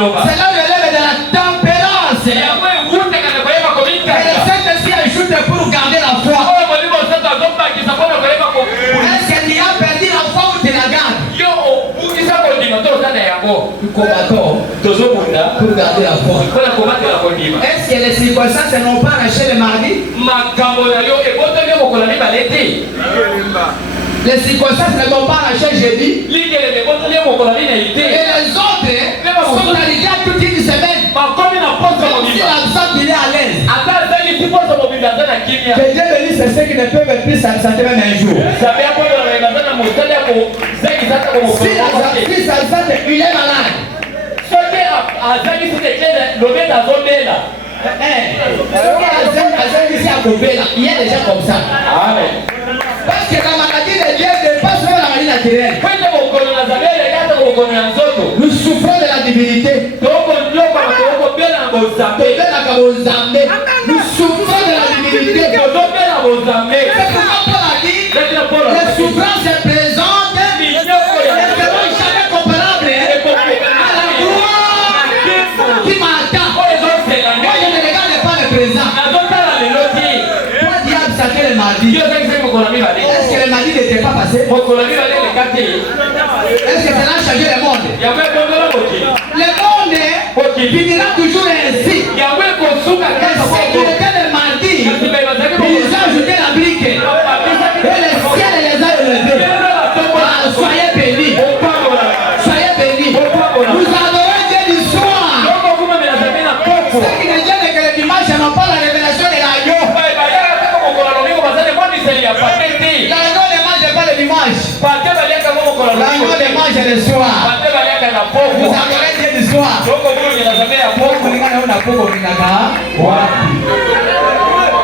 là l'élève de la tempérance. Et le Saint-Esprit ajoute pour garder la foi. Est-ce que tu as perdu la foi ou tu la gardes? Pour garder la foi. Est-ce que les circonstances n'ont pas arraché le mardi? Les circonstances ne t'ont pas arraché jeudi. Et les autres sont arrivés à toute une semaine. Si l'absent il est à l'aise. Que Dieu bénisse ceux qui ne peuvent plus s'absenter même un jour. Si l'absent il est malade. Il y a des gens comme ça. Parce que la maladie de Dieu dépasse même la maladie naturelle. Nous souffrons de la divinité. Nous souffrons de la divinité. C'est pourquoi Paul a dit les souffrances se présentent et ne seront jamais comparables à la gloire qui m'attend. Moi je ne regarde pas le présent. Toi diable ça fait le mardi. Est-ce que le mardi n'était pas passé? Est-ce que ça a changé le monde? Le monde finira toujours ainsi. Et ce qui était le mardi, ils ont ajouté la brique. Et le ciel les a élevés. Soyez bénis. Soyez bénis. Nous adorons Dieu du soir. Ceux qui ne viennent que le dimanche n'ont pas la révélation de l'agneau. L'agneau ne mange pas le dimanche. L'agneau ne mange le soir. Vous adorez Dieu du soir.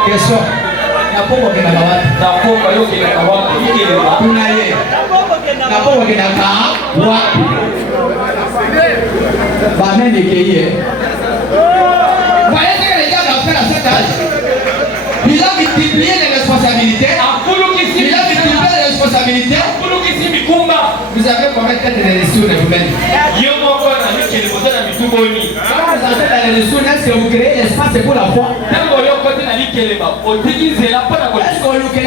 Question. Napoko kinaka wapi? Napoko yo kinaka wapi? Tunaye. Napoko kinaka wapi? Bamene keye. Voyez ce que les gars doivent faire à cet âge. Il a multiplié les responsabilités. Il a multiplié les responsabilités. Vous avez combien de têtes de ressources humaines? Quand vous entrez dans les ressources, est-ce que vous créez l'espace pour la foi? Est-ce que vous créez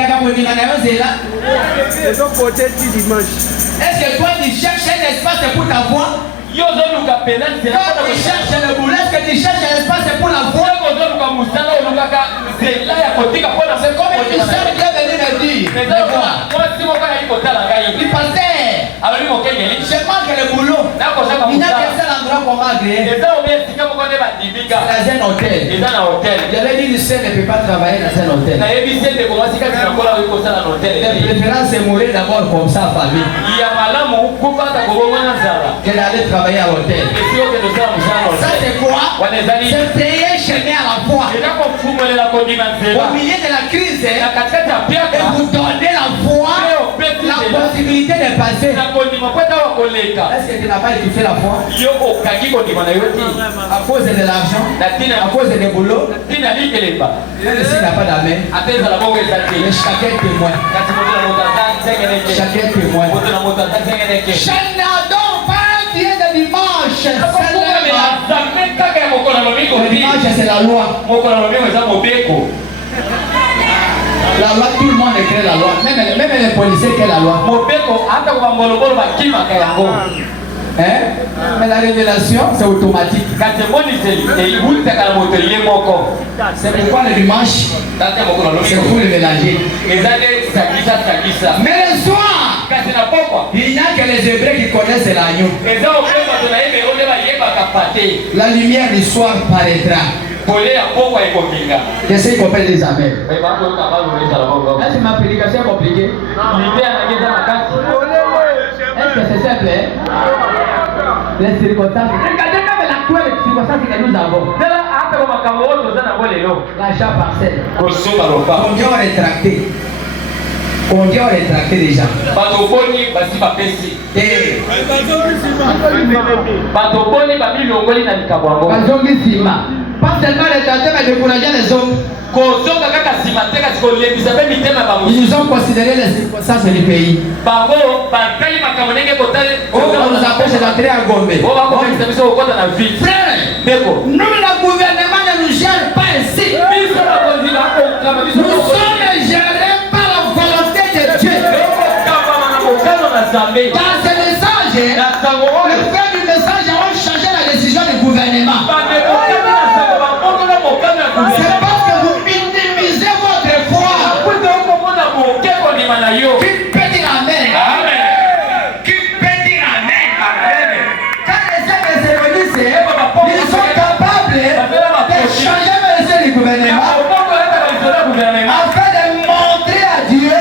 est-ce que toi tu cherches un espace pour ta foi? Quand tu cherches le boulot, est-ce que tu cherches un espace pour la foi? C'est comme une soeur qui est venue me dire. Il passait. Je manque le boulot. Il n'y a qu'un seul endroit qu'on m'a agréé. C'est dans un hôtel. J'avais dit le seul ne peut pas travailler dans un hôtel. De préférence, c'est mourir d'abord comme ça, famille. Qu'elle allait travailler à l'hôtel. Ça c'est quoi? C'est payer chemin à la foi. Au milieu de la crise, et vous donnez la foi, la possibilité de passer. Est-ce que tu n'as pas étouffé la foi? À cause de l'argent, à cause des boulots. Même s'il n'a pas d'amen, mais chacun témoin. Chacun témoin. Je n'adore pas Dieu de dimanche. Le dimanche c'est la loi. La loi, tout le monde écrit la loi. Même les policiers écrivent la loi. Hein? Mais la révélation, c'est automatique. C'est pourquoi le dimanche, c'est pour le mélanger. Mais le soir, il n'y a que les Hébreux qui connaissent l'agneau. La lumière du soir paraîtra. Qu'est-ce qu'ils comprennent les amens? Est-ce que ma prédication est compliquée? Est-ce que c'est simple? Les circonstances. Regardez même l'actuelle circonstance que nous avons. L'achat parcelle. Combien ont rétracté? Combien ont rétracté déjà? Pas seulement les tenter, mais décourager les autres. Ils ont considéré les circonstances du pays. On nous empêche d'entrer à Gombe. Frère, nous, le gouvernement ne nous gère pas ici. Nous sommes gérés par la volonté de Dieu. Dans ce message, le frère du message a changé la décision du gouvernement. C'est parce que vous minimisez votre foi. Qui peut dire Amen? Qui peut dire Amen? Quand les gens se réunissent, ils sont capables de changer la décision du gouvernement afin de montrer à Dieu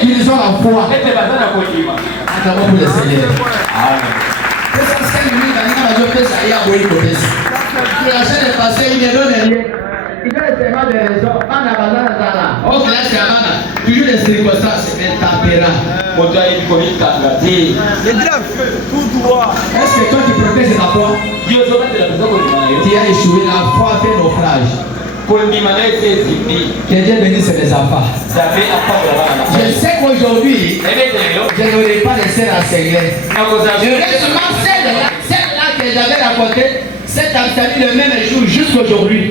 qu'ils ont la foi. Attendons pour le Seigneur. Amen. La chaîne est passée, il est donné. Il doit essayer de raison. Ok, là c'est Amana. Toujours des circonstances, mais températ. Tout droit. Est-ce que toi tu protèges ta foi? Tu as échoué, la foi fait naufrage. Que Dieu bénisse les enfants. Je sais qu'aujourd'hui, je n'aurai pas laissé l'enseigner. Heureusement, celle-là que j'avais raconté, cette abstenu le même jour jusqu'aujourd'hui.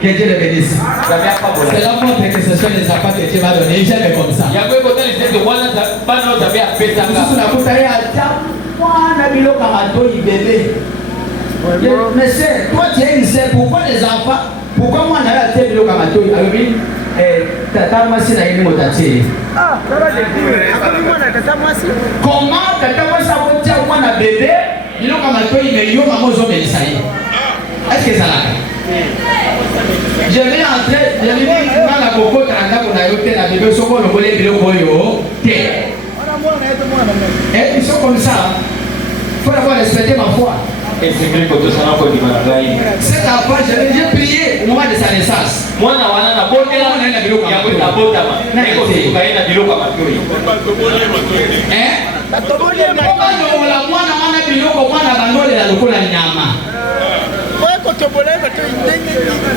Que Dieu le bénisse. Cela montre que ce sont les enfants que Dieu va donner. J'aime comme ça. Mais c'est, toi tu es une sœur, pourquoi les enfants, pourquoi moi on a été le kamato, tata moi si na yini motatier. Comment tata moi ça va dire moi na bébé, il le kamato il me yo maman zo belisaye. Est-ce que ça là? Je vais entrer, je vais dans la coco tranga pour na yote na bébé soko le voler bilo boyo. Et ils sont comme ça. Faut avoir respecté ma foi. Cette enfant, j'ai prié au moment de sa naissance.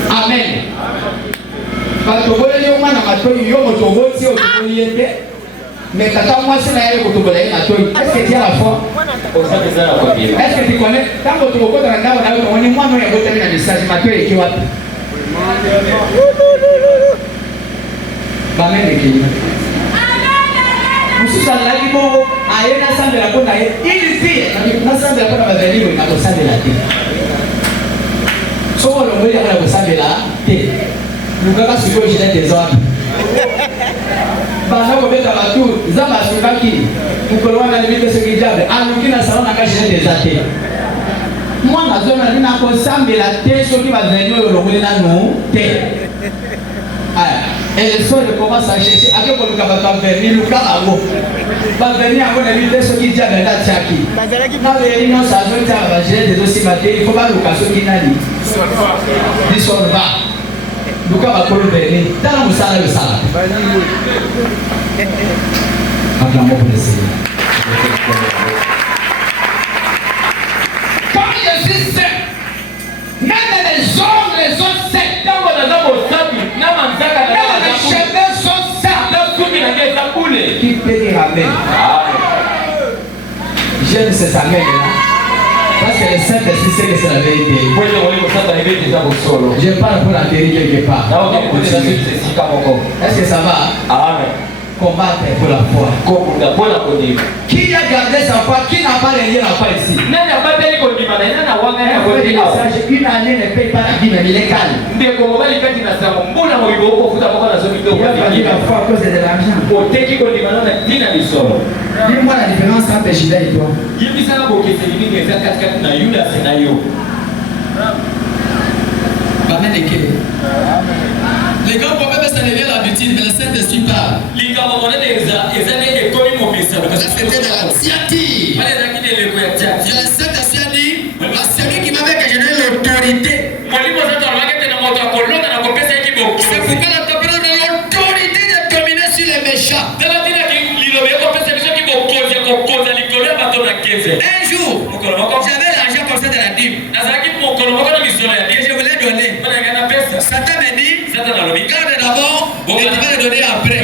Amen. Mais quand moi c'est là que tu connais est-ce que tu as la foi? Est-ce que tu connais quand tu vois dans la on est moi non il y a d'autres messages Mathieu et qui va Amen. Musu sala libo ayena sande la kona ili pia na sande la kona badaliwe na kusande la te. Soko lo mwili kana kusande la te. Lukaka siko jina tezoa. Bana ko beta batu zamba sukaki mukolo wana limite ce kijabe alukina salona kashine desate mwana zona lina ko sambela te soki bazali oyo lokuli nanu te aya et le soir commence à chercher avec ko luka batu verni luka bango ba verni yango na limite ce kijabe na tiaki na verni no sa zo ta ba jere de dosi bate il faut ba luka soki nani disorba Luka bakolo verni tala musala yo sala acclamons pour le Seigneur. Comme je suis seul, même les hommes, les autres sectes, même les cheveux sont sains. Qui peut dire Amen? J'aime ces Amen là. Parce que le Saint-Esprit sait que c'est la vérité. Je parle pour l'atterrir quelque part. Est-ce que ça va? Amen. Combattre pour la foi. Qui a gardé sa foi? Qui n'a pas régné la foi ici? Une année ne paye pas la vie, mais il est calme. Il a perdu la foi à cause de l'argent. Dis-moi la différence entre Judas et toi. Amen. Les grands problèmes, ça devient l'habitude, mais le Saint-Esprit parle. Ça, c'était de la tiatie. Le Saint-Esprit a dit, celui qui m'avait que je donne l'autorité. C'est pourquoi la personne a l'autorité de dominer sur les méchants. Un J'avais l'argent comme ça de la dîme. Et je voulais donner. Satan m'a dit, garde d'abord, et tu vas le donner après.